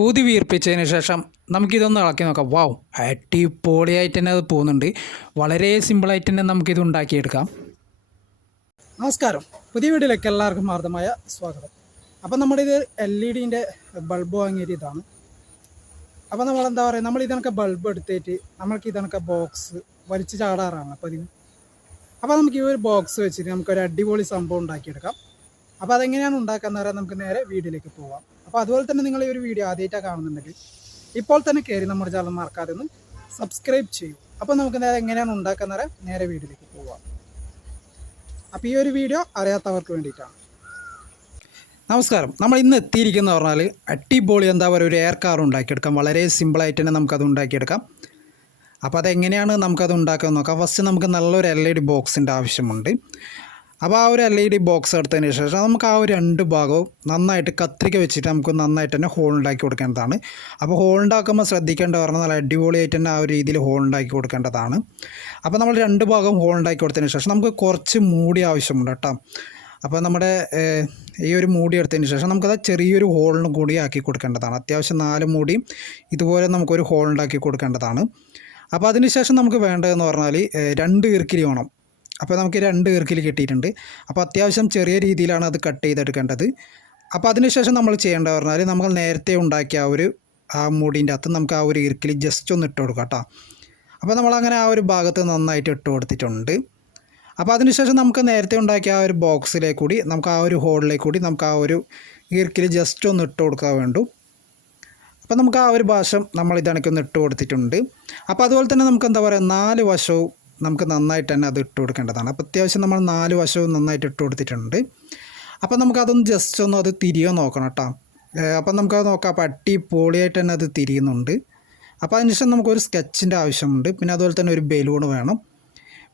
ഊതി വീർപ്പിച്ചതിന് ശേഷം നമുക്കിതൊന്ന് ഇളക്കി നോക്കാം. വാവ് അടിപൊളിയായിട്ട് തന്നെ അത് പോകുന്നുണ്ട്. വളരെ സിമ്പിളായിട്ട് തന്നെ നമുക്കിത് ഉണ്ടാക്കിയെടുക്കാം. നമസ്കാരം. പുതിയ വീഡിയോയിലേക്ക് എല്ലാവർക്കും മാർദ്ദമായ സ്വാഗതം. അപ്പം നമ്മുടെ ഇത് എൽ ഇ ഡിന്റെ ബൾബ് വാങ്ങിയത് ഇതാണ്. അപ്പോൾ നമ്മൾ എന്താ പറയുക നമ്മൾ ഇതിനൊക്കെ ബൾബ് എടുത്തിട്ട് നമ്മൾക്ക് ഇതിനൊക്കെ ബോക്സ് വലിച്ചു ചാടാറാണ് പതിവ് അപ്പോൾ നമുക്ക് ഈ ഒരു ബോക്സ് വെച്ചിട്ട് നമുക്കൊരു അടിപൊളി സംഭവം ഉണ്ടാക്കിയെടുക്കാം. അപ്പോൾ അതെങ്ങനെയാണ് ഉണ്ടാക്കുക എന്ന് പറയാൻ നമുക്ക് നേരെ വീഡിയോയിലേക്ക് പോവാം. അപ്പോൾ അതുപോലെ തന്നെ നിങ്ങൾ ഈ ഒരു വീഡിയോ ആദ്യമായിട്ടാണ് കാണുന്നുണ്ടെങ്കിൽ ഇപ്പോൾ തന്നെ കയറി നമ്മുടെ ചാനൽ മറക്കാതെ ഒന്ന് സബ്സ്ക്രൈബ് ചെയ്യും. അപ്പോൾ നമുക്ക് നേരെ എങ്ങനെയാണ് ഉണ്ടാക്കുന്ന നേരെ വീട്ടിലേക്ക് പോവാം. അപ്പോൾ ഈ ഒരു വീഡിയോ അറിയാത്തവർക്ക് വേണ്ടിയിട്ടാണ്. നമസ്കാരം. നമ്മൾ ഇന്ന് എത്തിയിരിക്കുന്ന പറഞ്ഞാൽ അടിപൊളി എന്താ പറയുക ഒരു എയർ കാർ ഉണ്ടാക്കിയെടുക്കാം. വളരെ സിമ്പിളായിട്ട് തന്നെ നമുക്കത് ഉണ്ടാക്കിയെടുക്കാം. അപ്പോൾ അതെങ്ങനെയാണ് നമുക്കത് ഉണ്ടാക്കാൻ നോക്കാം. ഫസ്റ്റ് നമുക്ക് നല്ലൊരു എൽ ഇ ഡി ബോക്സിന്റെ ആവശ്യമുണ്ട്. അപ്പോൾ ആ ഒരു എൽ ഇ ഡി ബോക്സ് എടുത്തതിന് ശേഷം നമുക്ക് ആ ഒരു രണ്ട് ഭാഗവും നന്നായിട്ട് കത്രിക വെച്ചിട്ട് നമുക്ക് നന്നായിട്ട് തന്നെ ഹോൾ ഉണ്ടാക്കി കൊടുക്കേണ്ടതാണ്. അപ്പോൾ ഹോൾ ഉണ്ടാക്കുമ്പോൾ ശ്രദ്ധിക്കേണ്ട പറഞ്ഞാൽ നല്ല അടിപൊളിയായിട്ട് തന്നെ ആ ഒരു രീതിയിൽ ഹോൾ ഉണ്ടാക്കി കൊടുക്കേണ്ടതാണ്. അപ്പോൾ നമ്മൾ രണ്ട് ഭാഗവും ഹോൾ ഉണ്ടാക്കി കൊടുത്തതിന് ശേഷം നമുക്ക് കുറച്ച് മൂടി ആവശ്യമുണ്ട് കേട്ടോ. അപ്പോൾ നമ്മുടെ ഈ ഒരു മൂടി എടുത്തതിന് ശേഷം നമുക്കത് ചെറിയൊരു ഹോളിന് കൂടി ആക്കി കൊടുക്കേണ്ടതാണ്. അത്യാവശ്യം നാല് മൂടിയും ഇതുപോലെ നമുക്കൊരു ഹോൾ ഉണ്ടാക്കി കൊടുക്കേണ്ടതാണ്. അപ്പോൾ അതിന് ശേഷം നമുക്ക് വേണ്ടതെന്ന് പറഞ്ഞാൽ രണ്ട് ഈർക്കിരി വേണം അപ്പോൾ നമുക്ക് രണ്ട് ഈർക്കിൽ കിട്ടിയിട്ടുണ്ട്. അപ്പോൾ അത്യാവശ്യം ചെറിയ രീതിയിലാണ് അത് കട്ട് ചെയ്തെടുക്കേണ്ടത്. അപ്പോൾ അതിനുശേഷം നമ്മൾ ചെയ്യേണ്ടത് പറഞ്ഞാൽ നമ്മൾ നേരത്തെ ഉണ്ടാക്കിയ ആ ഒരു ആ മൂടിന്റെ അകത്ത് നമുക്ക് ആ ഒരു ഈർക്കിൽ ജസ്റ്റ് ഒന്ന് ഇട്ട് കൊടുക്കാം കേട്ടോ. അപ്പോൾ നമ്മളങ്ങനെ ആ ഒരു ഭാഗത്ത് നന്നായിട്ട് ഇട്ട് കൊടുത്തിട്ടുണ്ട്. അപ്പോൾ അതിനുശേഷം നമുക്ക് നേരത്തെ ഉണ്ടാക്കിയ ആ ഒരു ബോക്സിലേക്ക് കൂടി നമുക്ക് ആ ഒരു ഹോളിലേക്ക് കൂടി നമുക്ക് ആ ഒരു ഈർക്കിൽ ജസ്റ്റ് ഒന്ന് ഇട്ട് കൊടുക്കാൻ വേണ്ടു. അപ്പോൾ നമുക്ക് ആ ഒരു ഭാഷം നമ്മൾ ഇതണക്കൊന്ന് ഇട്ട് കൊടുത്തിട്ടുണ്ട്. അപ്പോൾ അതുപോലെ തന്നെ നമുക്ക് എന്താ പറയുക നാല് വശവും നമുക്ക് നന്നായിട്ട് തന്നെ അത് ഇട്ട് കൊടുക്കേണ്ടതാണ്. അപ്പോൾ അത്യാവശ്യം നമ്മൾ നാല് വശവും നന്നായിട്ട് ഇട്ട് കൊടുത്തിട്ടുണ്ട്. അപ്പോൾ നമുക്കതൊന്ന് ജസ്റ്റ് ഒന്ന് അത് തിരികെ നോക്കണം കേട്ടോ. അപ്പം നമുക്കത് നോക്കാം. പട്ടി അടിപൊളിയായിട്ട് തന്നെ അത് തിരിയുന്നുണ്ട്. അപ്പോൾ അതിനുശേഷം നമുക്കൊരു സ്കെച്ചിന്റെ ആവശ്യമുണ്ട്. പിന്നെ അതുപോലെ തന്നെ ഒരു ബലൂൺ വേണം.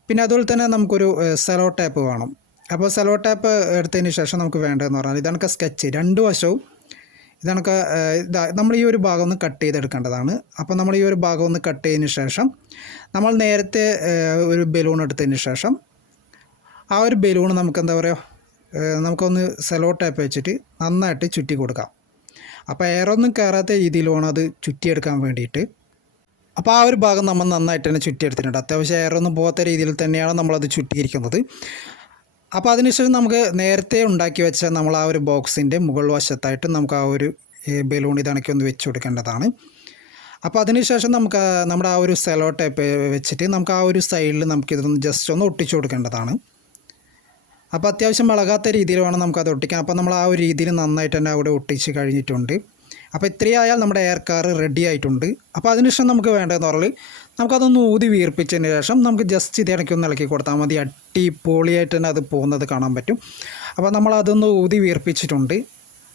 പിന്നെ അതുപോലെ തന്നെ നമുക്കൊരു സെലോ ടേപ്പ് വേണം. അപ്പോൾ സെലോ ടേപ്പ് എടുത്തതിന് ശേഷം നമുക്ക് വേണ്ടതെന്ന് പറഞ്ഞാൽ ഇതാണ് സ്കെച്ച് രണ്ട് വശവും ഇതണക്കെ ഇതാ നമ്മൾ ഈ ഒരു ഭാഗം ഒന്ന് കട്ട് ചെയ്തെടുക്കേണ്ടതാണ്. അപ്പോൾ നമ്മൾ ഈ ഒരു ഭാഗം ഒന്ന് കട്ട് ചെയ്തതിന് ശേഷം നമ്മൾ നേരത്തെ ഒരു ബലൂൺ എടുത്തതിന് ശേഷം ആ ഒരു ബലൂൺ നമുക്ക് എന്താ പറയുക നമുക്കൊന്ന് സെലോ ടൈപ്പ് വെച്ചിട്ട് നന്നായിട്ട് ചുറ്റി കൊടുക്കാം. അപ്പോൾ എയറൊന്നും കയറാത്ത രീതിയിൽ വേണം അത് ചുറ്റിയെടുക്കാൻ വേണ്ടിയിട്ട്. അപ്പോൾ ആ ഒരു ഭാഗം നമ്മൾ നന്നായിട്ട് തന്നെ ചുറ്റിയെടുത്തിട്ടുണ്ട്. അത്യാവശ്യം എയറൊന്നും പോകാത്ത രീതിയിൽ തന്നെയാണ് നമ്മളത് ചുറ്റിയിരിക്കുന്നത്. അപ്പോൾ അതിനുശേഷം നമുക്ക് നേരത്തെ ഉണ്ടാക്കി വെച്ച നമ്മൾ ആ ഒരു ബോക്സിന്റെ മുകൾ വശത്തായിട്ട് നമുക്ക് ആ ഒരു ബലൂൺ ഇതണക്കി ഒന്ന് വെച്ച് കൊടുക്കേണ്ടതാണ്. അപ്പോൾ അതിനുശേഷം നമുക്ക് നമ്മുടെ ആ ഒരു സെലോ ടൈപ്പ് വെച്ചിട്ട് നമുക്ക് ആ ഒരു സൈഡിൽ നമുക്ക് ഇതൊന്ന് ജസ്റ്റ് ഒന്ന് ഒട്ടിച്ചു കൊടുക്കേണ്ടതാണ്. അപ്പോൾ അത്യാവശ്യം ഇളകാത്ത രീതിയിൽ വേണം നമുക്കത് ഒട്ടിക്കാൻ. അപ്പോൾ നമ്മൾ ആ ഒരു രീതിയിൽ നന്നായിട്ട് തന്നെ അവിടെ ഒട്ടിച്ച് കഴിഞ്ഞിട്ടുണ്ട്. അപ്പോൾ ഇത്രയായാൽ നമ്മുടെ എയർ കാർ റെഡി ആയിട്ടുണ്ട്. അപ്പോൾ അതിനുശേഷം നമുക്ക് വേണ്ടതെന്ന് പറഞ്ഞാൽ നമുക്കതൊന്ന് ഊതി വീർപ്പിച്ചതിന് ശേഷം നമുക്ക് ജസ്റ്റ് ഇത് ഇടയ്ക്ക് ഒന്ന് ഇളക്കി കൊടുത്താൽ മതി. അടിപൊളിയായിട്ട് തന്നെ അത് പോകുന്നത് കാണാൻ പറ്റും. അപ്പോൾ നമ്മൾ അതൊന്ന് ഊതി വീർപ്പിച്ചിട്ടുണ്ട്.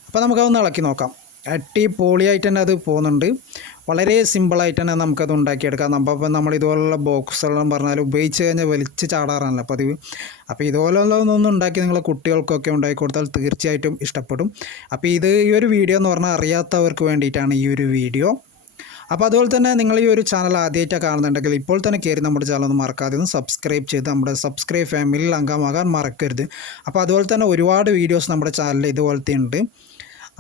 അപ്പോൾ നമുക്കതൊന്ന് ഇളക്കി നോക്കാം. അടിപൊളിയായിട്ട് തന്നെ അത് പോകുന്നുണ്ട്. വളരെ സിമ്പിളായിട്ട് തന്നെ നമുക്കത് ഉണ്ടാക്കിയെടുക്കാം. നമ്മൾ അപ്പോൾ നമ്മൾ ഇതുപോലുള്ള ബോക്സുകളെല്ലാം പറഞ്ഞാൽ ഉപയോഗിച്ച് കഴിഞ്ഞാൽ വലിച്ച് ചാടാറാണല്ലോ പതിവ്. അപ്പോൾ ഇതുപോലുള്ള ഒന്നും ഉണ്ടാക്കി നിങ്ങൾ കുട്ടികൾക്കൊക്കെ ഉണ്ടാക്കി കൊടുത്താൽ തീർച്ചയായിട്ടും ഇഷ്ടപ്പെടും. അപ്പോൾ ഇത് ഈ ഒരു വീഡിയോ എന്ന് പറഞ്ഞാൽ അറിയാത്തവർക്ക് വേണ്ടിയിട്ടാണ് ഈ ഒരു വീഡിയോ അപ്പോൾ അതുപോലെ തന്നെ നിങ്ങൾ ഈ ഒരു ചാനൽ ആദ്യമായിട്ടാണ് കാണുന്നുണ്ടെങ്കിൽ ഇപ്പോൾ തന്നെ കയറി നമ്മുടെ ചാനൽ ഒന്ന് മറക്കാതെ ഒന്ന് സബ്സ്ക്രൈബ് ചെയ്ത് നമ്മുടെ സബ്സ്ക്രൈബ് ഫാമിലിയിൽ അംഗമാകാൻ മറക്കരുത്. അപ്പോൾ അതുപോലെ തന്നെ ഒരുപാട് വീഡിയോസ് നമ്മുടെ ചാനലിൽ ഇതുപോലത്തെ ഉണ്ട്.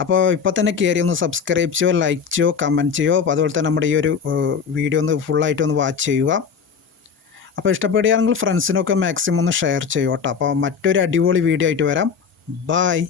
അപ്പോൾ ഇപ്പോൾ തന്നെ കയറി ഒന്ന് സബ്സ്ക്രൈബ് ചെയ്യോ ലൈക്ക് ചെയ്യോ കമന്റ് ചെയ്യോ അപ്പോൾ അതുപോലെ തന്നെ നമ്മുടെ ഈ ഒരു വീഡിയോ ഒന്ന് ഫുള്ളായിട്ട് ഒന്ന് വാച്ച് ചെയ്യുക. അപ്പോൾ ഇഷ്ടപ്പെടുകയാണെങ്കിൽ ഫ്രണ്ട്സിനൊക്കെ മാക്സിമം ഒന്ന് ഷെയർ ചെയ്യൂ കേട്ടോ. അപ്പോൾ മറ്റൊരു അടിപൊളി വീഡിയോ ആയിട്ട് വരാം. ബായ്